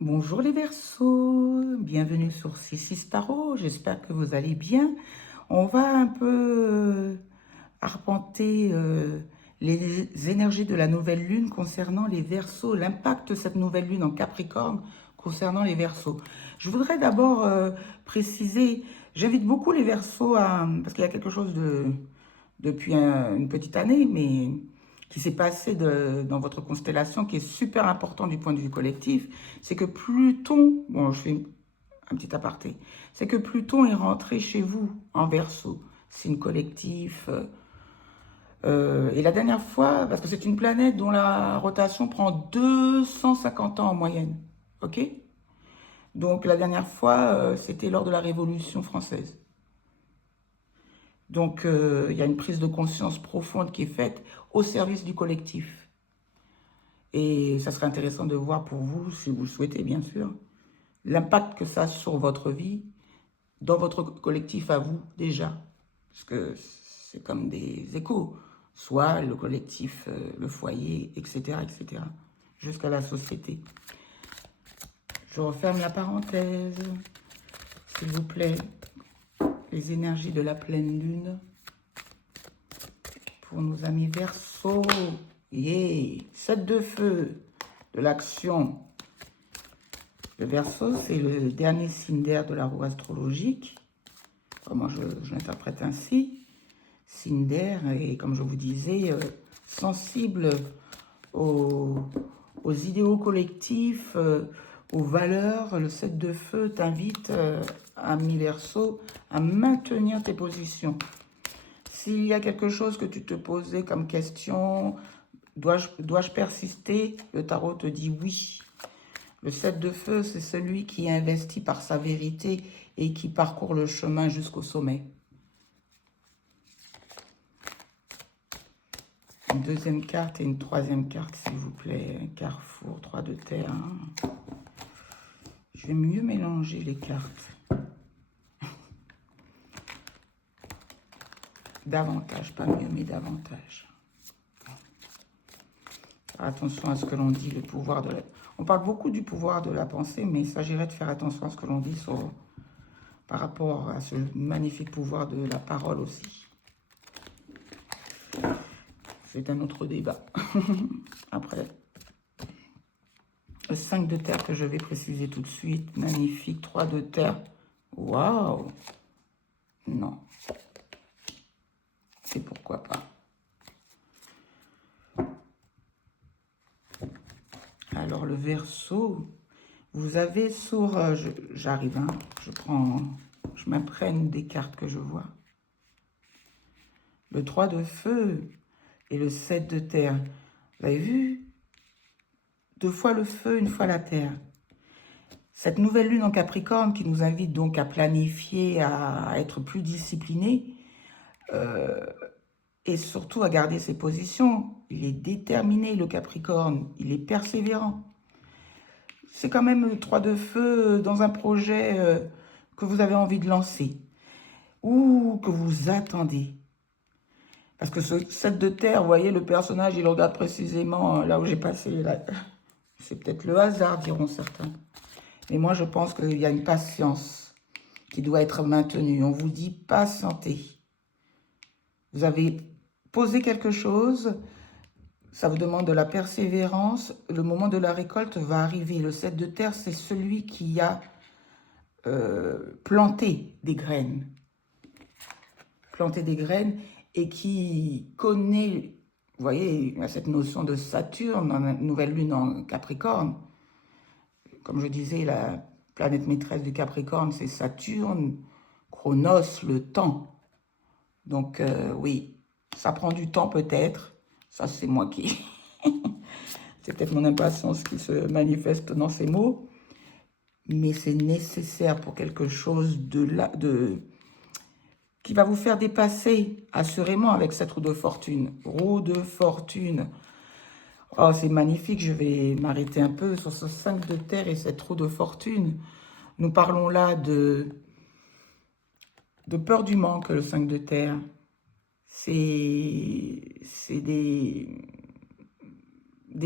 Bonjour les Verseaux, bienvenue sur Sissi Tarot, j'espère que vous allez bien. On va un peu arpenter les énergies de la nouvelle lune concernant les Verseaux, l'impact de cette nouvelle lune en Capricorne concernant les Verseaux. Je voudrais d'abord préciser, j'invite beaucoup les Verseaux à, parce qu'il y a quelque chose depuis une petite année, mais qui s'est passé dans votre constellation, qui est super important du point de vue collectif, c'est que Pluton, bon, je fais un petit aparté, c'est que Pluton est rentré chez vous en Verseau, signe collectif. Et la dernière fois, parce que c'est une planète dont la rotation prend 250 ans en moyenne, ok? Donc la dernière fois, c'était lors de la Révolution française. Donc, il y a une prise de conscience profonde qui est faite au service du collectif. Et ça serait intéressant de voir pour vous, si vous le souhaitez bien sûr, l'impact que ça a sur votre vie, dans votre collectif à vous déjà. Parce que c'est comme des échos, soit le collectif, le foyer, etc., etc., jusqu'à la société. Je referme la parenthèse, s'il vous plaît. Les énergies de la pleine lune pour nos amis Verseaux. Yeah! 7 de feu, de l'action. Le Verseau, c'est le dernier signe d'air de la roue astrologique. Moi, je l'interprète ainsi. Signe d'air, et comme je vous disais, sensible aux, aux idéaux collectifs, aux valeurs. Le 7 de feu t'invite, ami Verseau, à maintenir tes positions. S'il y a quelque chose que tu te posais comme question, dois-je persister? Le tarot te dit oui. Le 7 de feu, c'est celui qui investit par sa vérité et qui parcourt le chemin jusqu'au sommet. Une deuxième carte et une troisième carte, s'il vous plaît. Un carrefour, 3 de terre. Je vais mieux mélanger les cartes. Davantage, pas mieux, mais davantage. Faire attention à ce que l'on dit, le pouvoir de la... On parle beaucoup du pouvoir de la pensée, mais il s'agirait de faire attention à ce que l'on dit par rapport à ce magnifique pouvoir de la parole aussi. C'est un autre débat. Après, le 5 de terre que je vais préciser tout de suite. Magnifique, 3 de terre. Waouh! Non. Et pourquoi pas. Alors, le Verseau, vous avez sur... J'arrive, hein, je m'imprègne des cartes que je vois. Le 3 de feu et le 7 de terre. Vous avez vu? 2 fois le feu, 1 fois la terre. Cette nouvelle lune en Capricorne qui nous invite donc à planifier, à être plus disciplinés et surtout à garder ses positions. Il est déterminé, le Capricorne. Il est persévérant. C'est quand même le 3 de feu dans un projet que vous avez envie de lancer ou que vous attendez. Parce que ce 7 de terre, vous voyez, le personnage, il regarde précisément là où j'ai passé. C'est peut-être le hasard, diront certains. Mais moi, je pense qu'il y a une patience qui doit être maintenue. On vous dit patientez. Vous avez posé quelque chose, ça vous demande de la persévérance. Le moment de la récolte va arriver. Le 7 de terre, c'est celui qui a planté des graines. Planté des graines et qui connaît, vous voyez, il y a cette notion de Saturne, dans la nouvelle lune en Capricorne. Comme je disais, la planète maîtresse du Capricorne, c'est Saturne, Chronos, le temps. Donc oui, ça prend du temps peut-être. Ça, c'est moi qui... c'est peut-être mon impatience qui se manifeste dans ces mots. Mais c'est nécessaire pour quelque chose qui va vous faire dépasser assurément avec cette roue de fortune. Roue de fortune. Oh, c'est magnifique, je vais m'arrêter un peu sur ce 5 de terre et cette roue de fortune. Nous parlons là de peur du manque, le 5 de terre. C'est des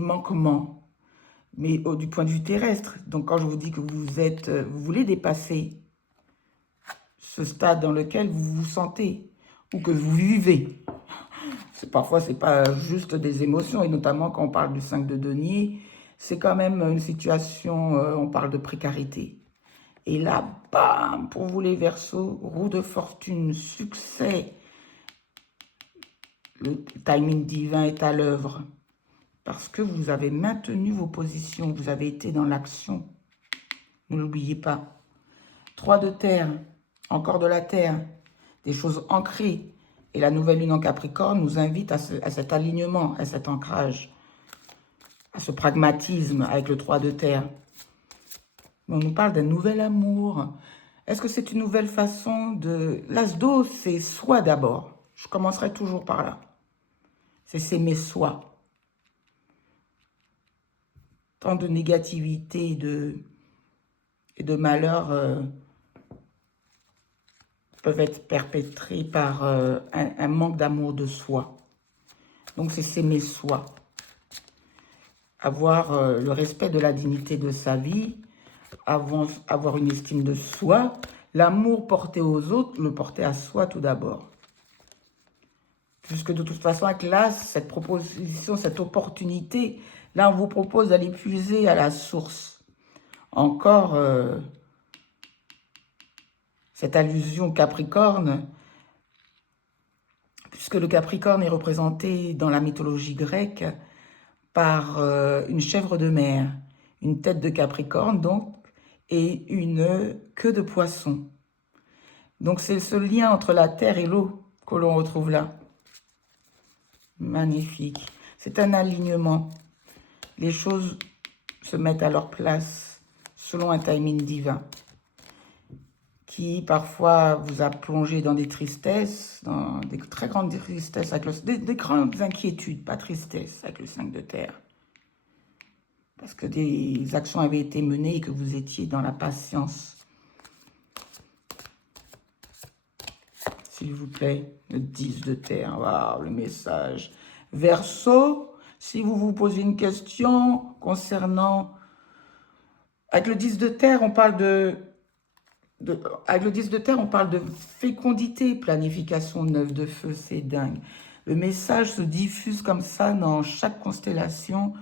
manquements, mais du point de vue terrestre. Donc quand je vous dis que vous voulez dépasser ce stade dans lequel vous vous sentez, ou que vous vivez. Parfois, ce n'est pas juste des émotions, et notamment quand on parle du 5 de denier, c'est quand même une situation, on parle de précarité. Et là, bam, pour vous les Verseaux, roue de fortune, succès, le timing divin est à l'œuvre. Parce que vous avez maintenu vos positions, vous avez été dans l'action. Ne l'oubliez pas. 3 de terre, encore de la terre, des choses ancrées. Et la nouvelle lune en Capricorne nous invite à cet alignement, à cet ancrage, à ce pragmatisme avec le 3 de terre. On nous parle d'un nouvel amour. Est-ce que c'est une nouvelle façon de... L'as d'eau, c'est soi d'abord. Je commencerai toujours par là. C'est s'aimer soi. Tant de négativité et de malheur peuvent être perpétrés par un manque d'amour de soi. Donc c'est s'aimer soi. Avoir le respect de la dignité de sa vie, avoir une estime de soi, l'amour porté aux autres, le porter à soi tout d'abord. Puisque de toute façon, avec là, cette proposition, cette opportunité, là, on vous propose d'aller puiser à la source. Encore cette allusion Capricorne, puisque le Capricorne est représenté dans la mythologie grecque par une chèvre de mer, une tête de Capricorne, donc, et une queue de poisson. Donc, c'est ce lien entre la terre et l'eau que l'on retrouve là. Magnifique. C'est un alignement. Les choses se mettent à leur place selon un timing divin qui parfois vous a plongé dans des tristesses, dans des très grandes tristesses, avec des grandes inquiétudes, pas tristesse, avec le 5 de terre. Parce que des actions avaient été menées et que vous étiez dans la patience. S'il vous plaît, le 10 de terre, waouh, le message. Verseau, si vous vous posez une question concernant... Avec le 10 de terre, on parle avec le 10 de terre, on parle de fécondité, planification, 9 de feu, c'est dingue. Le message se diffuse comme ça dans chaque constellation.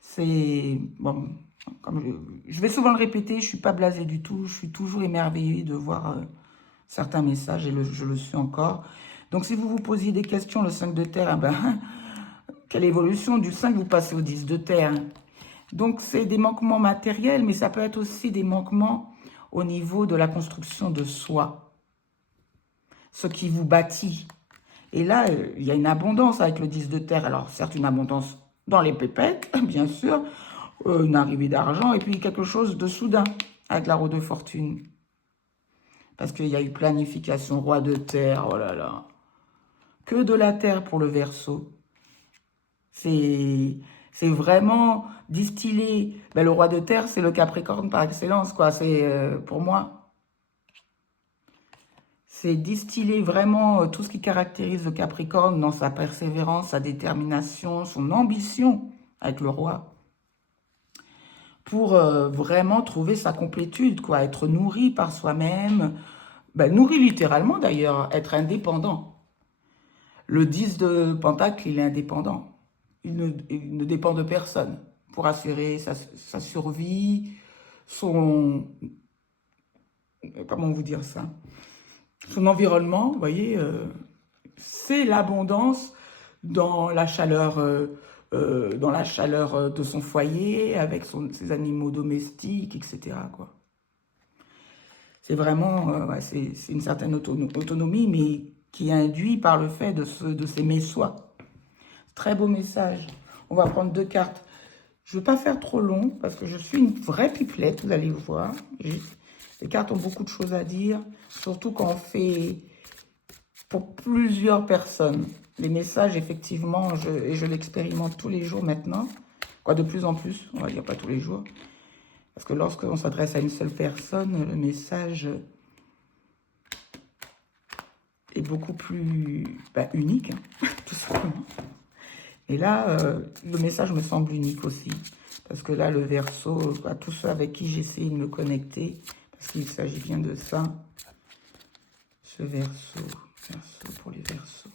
C'est... Bon, comme je vais souvent le répéter, je ne suis pas blasée du tout. Je suis toujours émerveillée de voir certains messages et je le suis encore. Donc, si vous vous posiez des questions, le 5 de terre, quelle évolution du 5 vous passez au 10 de terre? Donc, c'est des manquements matériels, mais ça peut être aussi des manquements au niveau de la construction de soi. Ce qui vous bâtit. Et là, il y a une abondance avec le 10 de terre. Alors, certes, une abondance dans les pépettes, bien sûr, une arrivée d'argent, et puis quelque chose de soudain avec la roue de fortune. Parce qu'il y a eu planification, roi de terre, oh là là. Que de la terre pour le Verseau. C'est vraiment distillé. Ben, le roi de terre, c'est le Capricorne par excellence, quoi. C'est, pour moi, c'est distiller vraiment tout ce qui caractérise le Capricorne dans sa persévérance, sa détermination, son ambition avec le roi. Pour vraiment trouver sa complétude, quoi. Être nourri par soi-même. Ben, nourri littéralement, d'ailleurs. Être indépendant. Le 10 de Pentacle, il est indépendant. Il ne dépend de personne pour assurer sa survie, comment vous dire ça, son environnement, vous voyez, c'est l'abondance dans la chaleur de son foyer, avec ses animaux domestiques, etc., quoi. C'est vraiment, ouais, c'est une certaine autonomie, mais qui est induite par le fait de s'aimer soi. Très beau message. On va prendre 2 cartes. Je ne veux pas faire trop long parce que je suis une vraie pipelette, vous allez voir. Les cartes ont beaucoup de choses à dire, surtout quand on fait pour plusieurs personnes. Les messages, effectivement, je l'expérimente tous les jours maintenant. Quoi, de plus en plus, on va dire pas tous les jours. Parce que lorsqu'on s'adresse à une seule personne, le message est beaucoup plus unique, hein, tout simplement. Et là, le message me semble unique aussi. Parce que là, le Verseau, à tous ceux avec qui j'essaie de me connecter, parce qu'il s'agit bien de ça, ce Verseau pour les Verseaux.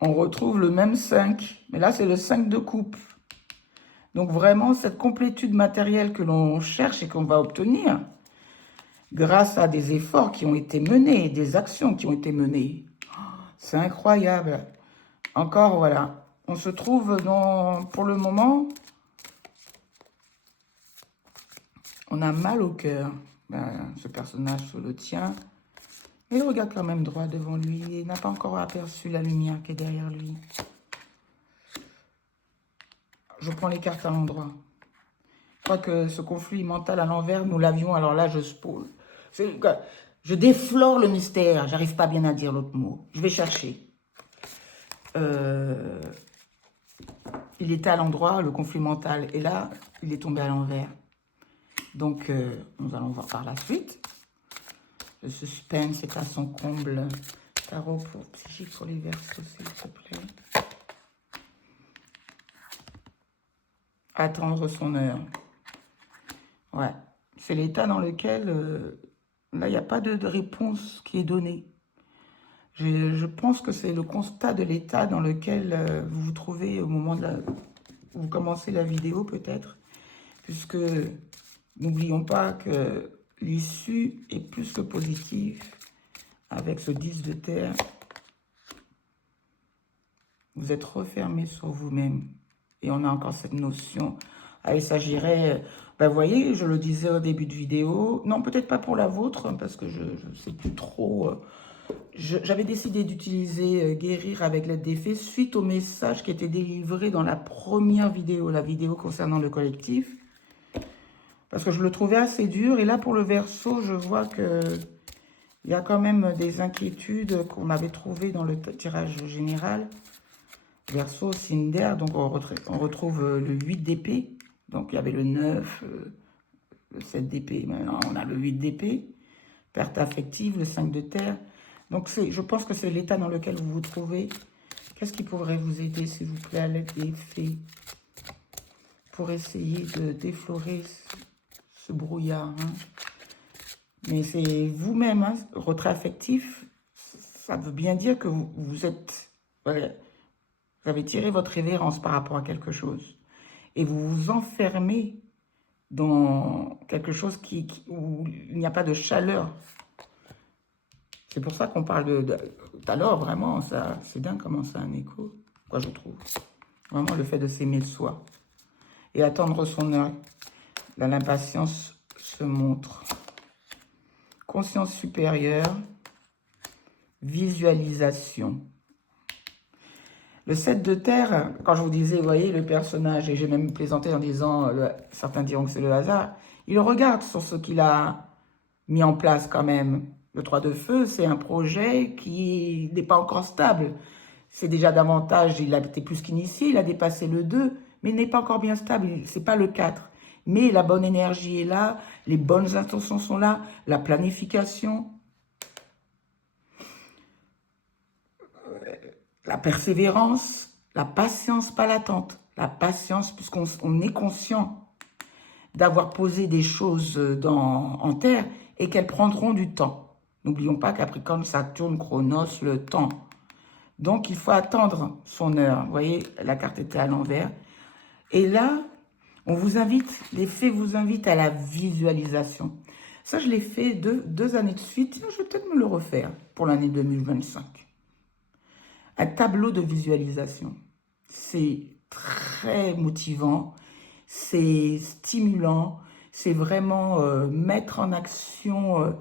On retrouve le même 5, mais là, c'est le 5 de coupe. Donc vraiment, cette complétude matérielle que l'on cherche et qu'on va obtenir, grâce à des efforts qui ont été menés, des actions qui ont été menées. C'est incroyable. Encore, voilà. On se trouve dans, pour le moment, on a mal au cœur. Ben, ce personnage se le tient. Et il regarde quand même droit devant lui. Il n'a pas encore aperçu la lumière qui est derrière lui. Je prends les cartes à l'endroit. Je crois que ce conflit mental à l'envers, nous l'avions. Alors là, je déflore le mystère. J'arrive pas bien à dire l'autre mot. Je vais chercher. Il était à l'endroit, le conflit mental. Et là, il est tombé à l'envers. Donc, nous allons voir par la suite. Le suspense est à son comble. Tarot pour psychique pour les Verseaux, s'il te plaît. Attendre son heure. Ouais. C'est l'état dans lequel, là, il n'y a pas de réponse qui est donnée. Je pense que c'est le constat de l'état dans lequel vous vous trouvez au moment de où vous commencez la vidéo, peut-être. Puisque, n'oublions pas que l'issue est plus que positive avec ce 10 de terre. Vous êtes refermé sur vous-même. Et on a encore cette notion. Ah, il s'agirait, ben, vous voyez, je le disais au début de vidéo. Non, peut-être pas pour la vôtre, parce que je ne sais plus trop. J'avais décidé d'utiliser guérir avec l'aide des fées suite au message qui était délivré dans la première vidéo, la vidéo concernant le collectif. Parce que je le trouvais assez dur. Et là, pour le Verseau, je vois que il y a quand même des inquiétudes qu'on avait trouvées dans le tirage général. Verseau, signe d'air, donc on retrouve le 8 d'épée. Donc il y avait le 9, le 7 d'épée. Maintenant, on a le 8 d'épée. Perte affective, le 5 de terre. Donc je pense que c'est l'état dans lequel vous vous trouvez. Qu'est-ce qui pourrait vous aider, s'il vous plaît, à l'aide des fées, pour essayer de déflorer ce brouillard, hein. Mais c'est vous-même, hein, retrait affectif, ça veut bien dire que vous êtes... Voilà, vous avez tiré votre révérence par rapport à quelque chose. Et vous vous enfermez dans quelque chose où il n'y a pas de chaleur. C'est pour ça qu'on parle tout à l'heure, vraiment, c'est dingue comment ça a un écho, quoi, je trouve. Vraiment, le fait de s'aimer de soi. Et attendre son heure. Là, l'impatience se montre. Conscience supérieure. Visualisation. Le 7 de terre, quand je vous disais, vous voyez, le personnage, et j'ai même plaisanté en disant, certains diront que c'est le hasard, il regarde sur ce qu'il a mis en place quand même. Le 3 de feu, c'est un projet qui n'est pas encore stable. C'est déjà davantage, il a été plus qu'initié, il a dépassé le 2, mais il n'est pas encore bien stable, c'est pas le 4. Mais la bonne énergie est là, les bonnes intentions sont là, la planification, la persévérance, la patience, pas l'attente. La patience, puisqu'on est conscient d'avoir posé des choses en terre et qu'elles prendront du temps. N'oublions pas Capricorne, Saturne, Chronos, le temps. Donc, il faut attendre son heure. Vous voyez, la carte était à l'envers. Et là, on vous invite, les fées vous invitent à la visualisation. Ça, je l'ai fait deux années de suite. Je vais peut-être me le refaire pour l'année 2025. Un tableau de visualisation. C'est très motivant, c'est stimulant, c'est vraiment mettre en action,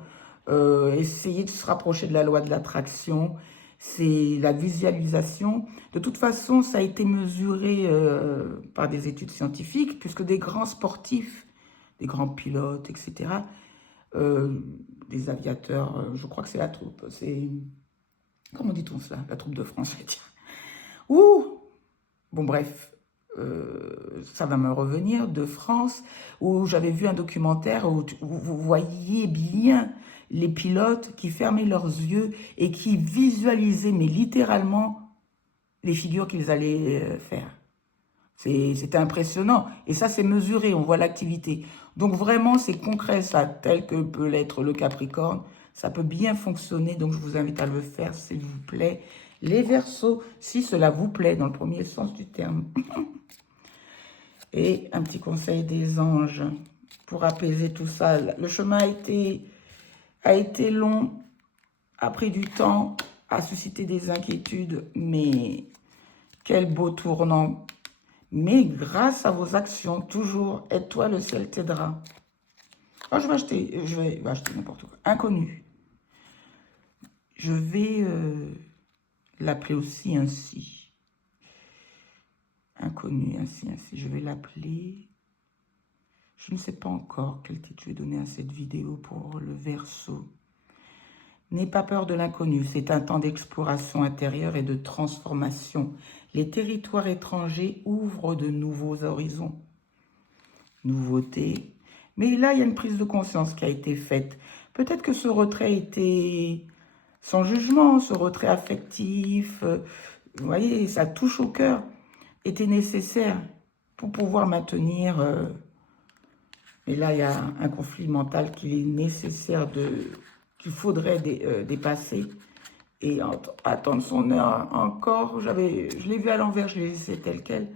essayer de se rapprocher de la loi de l'attraction, c'est la visualisation. De toute façon, ça a été mesuré par des études scientifiques, puisque des grands sportifs, des grands pilotes, etc., des aviateurs, je crois que c'est la troupe, c'est... Comment dit-on cela? La troupe de France, je vais dire. Ouh! Bon, bref, ça va me revenir, de France, où j'avais vu un documentaire où vous voyiez bien les pilotes qui fermaient leurs yeux et qui visualisaient, mais littéralement, les figures qu'ils allaient faire. C'est impressionnant. Et ça, c'est mesuré, on voit l'activité. Donc vraiment, c'est concret, ça, tel que peut l'être le Capricorne. Ça peut bien fonctionner, donc je vous invite à le faire, s'il vous plaît. Les Verseaux, si cela vous plaît, dans le premier sens du terme. Et un petit conseil des anges pour apaiser tout ça. Le chemin a été long, a pris du temps, a suscité des inquiétudes, mais quel beau tournant. Mais grâce à vos actions, toujours, aide-toi, le ciel t'aidera. Oh, je vais acheter n'importe quoi. Inconnu. Je vais l'appeler aussi ainsi. Inconnu, ainsi. Je vais l'appeler... Je ne sais pas encore quel titre je vais donner à cette vidéo pour le Verseau. N'aie pas peur de l'inconnu, c'est un temps d'exploration intérieure et de transformation. Les territoires étrangers ouvrent de nouveaux horizons. Nouveauté. Mais là, il y a une prise de conscience qui a été faite. Peut-être que ce retrait était sans jugement, ce retrait affectif, vous voyez, ça touche au cœur, était nécessaire pour pouvoir maintenir... Et là, il y a un conflit mental qu'il est nécessaire qu'il faudrait dépasser et attendre son heure encore. Je l'ai vu à l'envers, je l'ai laissé tel quel.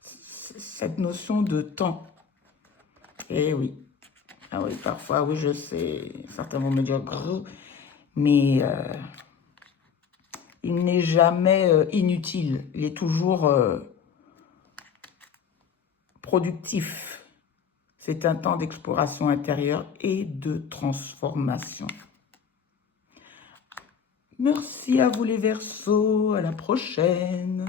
Cette notion de temps. Eh oui. Ah oui, parfois, oui, je sais. Certains vont me dire gros, mais il n'est jamais inutile. Il est toujours productif. C'est un temps d'exploration intérieure et de transformation. Merci à vous les Verseaux, à la prochaine.